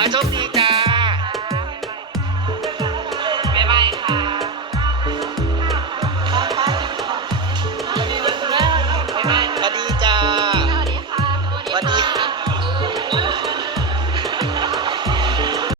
I don't need